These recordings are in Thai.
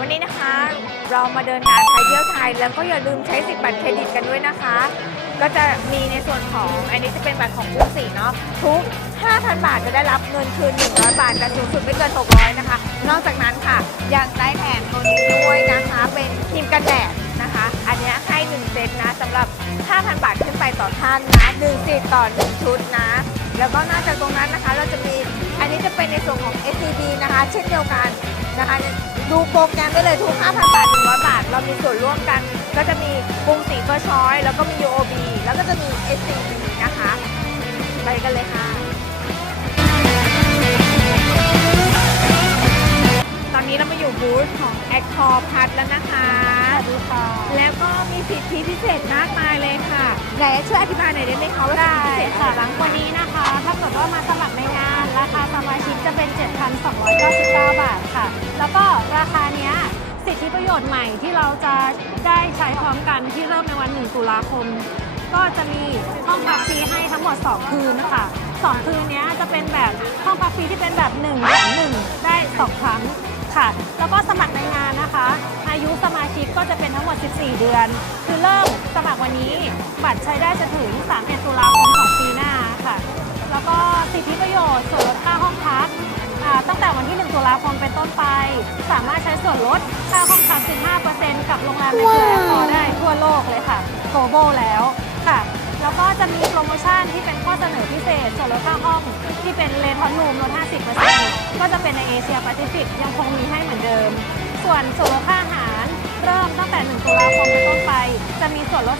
วันนี้นะคะเรามาเดินงานไทยเที่ยวไทย แล้วก็อย่าลืมใช้สิทธิ์บัตรเครดิตกันด้วยนะคะ ก็จะมีในส่วนของอันนี้จะเป็นบัตรของกรุงศรีเนาะทุก 5,000 บาทจะได้รับเงินคืน 100 บาทแต่สูงสุดไม่เกิน 600 นะคะ นอกจากนั้นค่ะยังได้แถมตัวนี้ด้วยนะคะ เป็นครีมกันแดดนะคะ อันนี้ให้ 1 เซตนะสำหรับ 5,000 บาทขึ้นไปต่อท่านนะ1สิทธิ์ต่อ 1 ชุดนะ แล้วก็นอกจากตรงนั้นนะคะเราจะมีอันนี้จะเป็นในส่วนของ SCB นะคะ เช่นเดียวกันนะคะ ดูโปรแกรมได้เลยทุก 5,000 บาท 100 บาท เรามีส่วนร่วมกัน ก็จะมีกรุงศรีเฟอร์ชอย แล้วก็มี UOB แล้วก็จะมี SCB นะคะ ไปกันเลยค่ะ ตอนนี้เรามาอยู่บูธของ a c c o r p a s แล้วนะคะสวัสดีค่ะแล้วก็มีสิทธิพิเศษมากมายเลยค่ะไหนช่วยอธิบายหน่อยได้ไหมคะว่าสิทธิพิเศษอะไรบ้างวันนี้นะคะ ถ้าเกิดว่ามาสมัครในงาน ราคาสมาชิกจะเป็น 7,299 บาทค่ะ ทธิประโยชน์ใหม่ที่เราจะได้ใช้พร้อมกันที่เริ่มในวัน 1 ตุลาคม ก็จะมีห้องพักฟรีให้ทั้งหมด 2 คืนนะคะ2คืนนี้จะเป็นแบบห้องพักฟรีที่เป็นแบบ1แถม1ได้ 2 ครั้งค่ะ แล้วก็สมัครในงานนะคะ อายุสมาชิกก็จะเป็นทั้งหมด 14 เดือน คือเริ่มสมัครวันนี้ บัตรใช้ได้จนถึง31ตุลาคมของปีหน้าค่ะ วันที่ 1 ตุลาคมเป็นต้นไป สามารถใช้ส่วนลดค่าห้องพัก 15%กับโรงแรมในเครือแอร์พอได้ทั่วโลกเลยค่ะ global แล้วค่ะ แล้วก็จะมีโปรโมชั่นที่เป็นข้อเสนอพิเศษ ส่วนลดค่าห้องที่เป็นเลทอนรูมลด 50%ก็จะเป็นในเอเชียแปซิฟิกยังคงมีให้เหมือนเดิม ส่วนส่วนลดค่าอาหารเริ่มตั้งแต่ 1 ตุลาคมเป็นต้นไป จะมีส่วนลด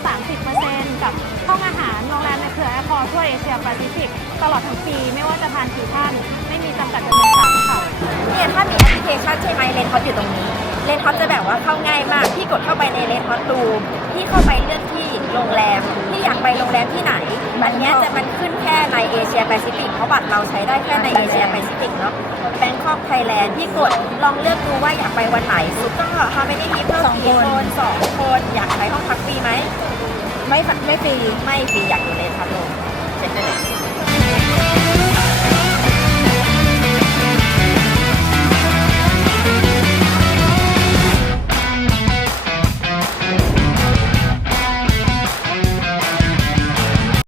30%กับห้องอาหารโรงแรมในเครือแอร์พอร์ทั่วเอเชียแปซิฟิกตลอดทั้งปี ไม่ว่าจะทานกี่ท่าน ไม่มีจำกัดจำนวนครั้งค่ะ เนี่ยถ้ามีแอปพลิเคชันใช่ไหมเลนฮอตอยู่ตรงนี้ เลนฮอตจะแบบว่าเข้าง่ายมาก พี่กดเข้าไปในเลนฮอตตูมพี่เข้าไปเลือกที่โรงแรม พี่อยากไปโรงแรมที่ไหนอันเนี้ยจะมันขึ้นแค่ในเอเชียแปซิฟิกเพราะบัตรเราใช้ได้แค่ในเอเชียแปซิฟิกเนาะแบงคอกไทยแลนด์พี่กดลองเลือกดูว่าอยากไปวันไหนสุดก็ทำไม่ได้มีเพิ่มสองกี่คนคนสองคนอยากใช้ห้องพักฟรีไหมไม่ไม่ฟรีไม่ฟรีอยากอยู่เลนฮอตตูมเช็คได้เลย